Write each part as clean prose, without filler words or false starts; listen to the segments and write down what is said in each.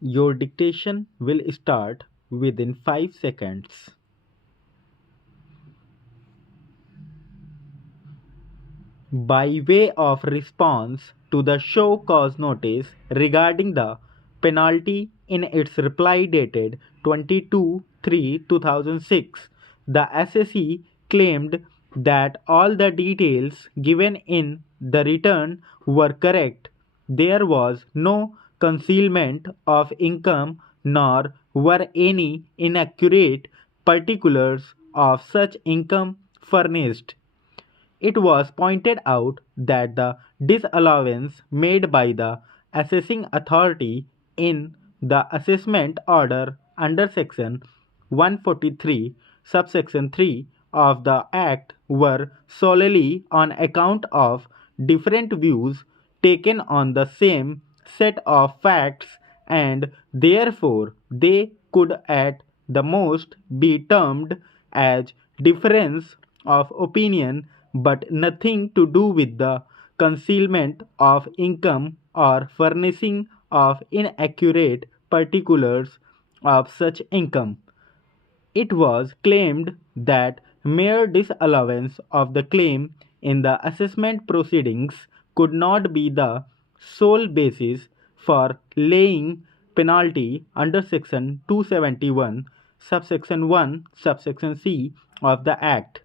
Your dictation will start within 5 seconds. By way of response to the show cause notice regarding the penalty in its reply dated 22/3/2006, the SSE claimed that all the details given in the return were correct. There was no concealment of income nor were any inaccurate particulars of such income furnished. It was pointed out that the disallowance made by the assessing authority in the assessment order under section 143 subsection 3 of the Act were solely on account of different views taken on the same set of facts, and therefore they could at the most be termed as difference of opinion, but nothing to do with the concealment of income or furnishing of inaccurate particulars of such income. It was claimed that mere disallowance of the claim in the assessment proceedings could not be the sole basis for laying penalty under section 271 subsection 1 subsection C of the Act.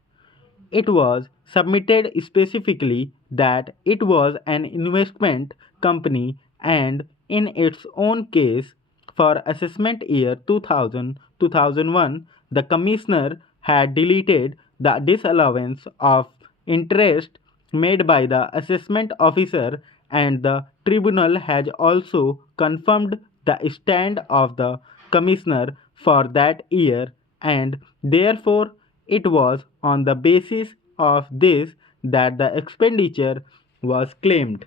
It was submitted specifically that it was an investment company, and in its own case, for assessment year 2000-2001, the Commissioner had deleted the disallowance of interest made by the assessment officer, and the tribunal has also confirmed the stand of the Commissioner for that year, and therefore it was on the basis of this that the expenditure was claimed.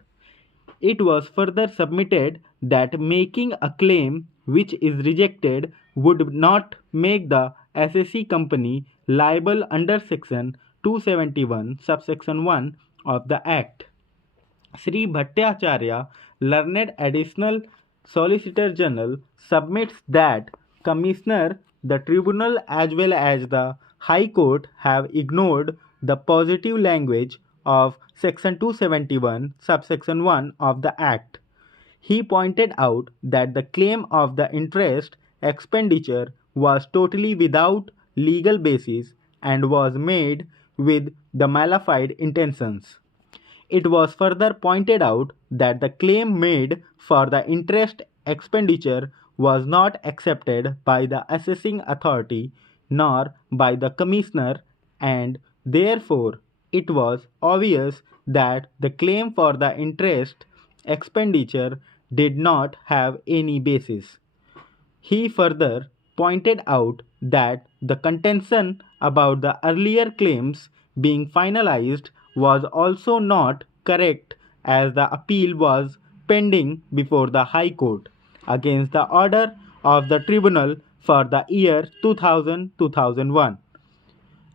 It was further submitted that making a claim which is rejected would not make the SSE company liable under section 271 subsection 1 of the Act. Sri Bhattacharya, learned additional Solicitor General, submits that Commissioner, the Tribunal as well as the High Court have ignored the positive language of Section 271, subsection 1 of the Act. He pointed out that the claim of the interest expenditure was totally without legal basis and was made with the malified intentions. It was further pointed out that the claim made for the interest expenditure was not accepted by the assessing authority nor by the commissioner, and therefore it was obvious that the claim for the interest expenditure did not have any basis. He further pointed out that the contention about the earlier claims being finalized was also not correct, as the appeal was pending before the High Court against the order of the tribunal for the year 2000-2001.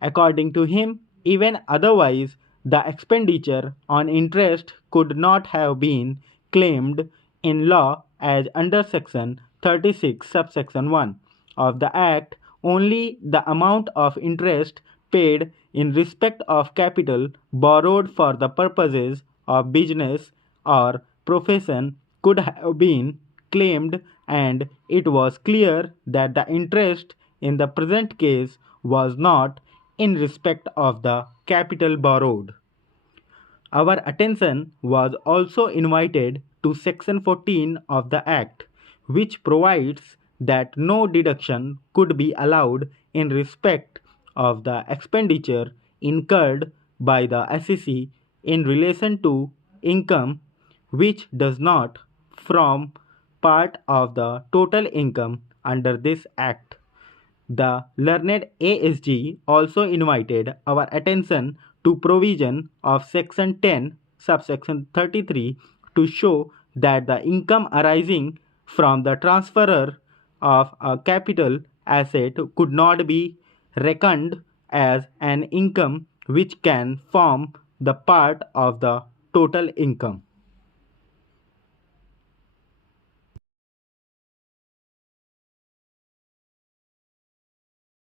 According to him, even otherwise, the expenditure on interest could not have been claimed in law, as under section 36 subsection 1 of the Act only the amount of interest paid in respect of capital borrowed for the purposes of business or profession could have been claimed, and it was clear that the interest in the present case was not in respect of the capital borrowed. Our attention was also invited to Section 14 of the Act, which provides that no deduction could be allowed in respect of the expenditure incurred by the SEC in relation to income which does not form part of the total income under this Act. The learned ASG also invited our attention to provision of section 10 subsection 33 to show that the income arising from the transferor of a capital asset could not be reckoned as an income which can form the part of the total income.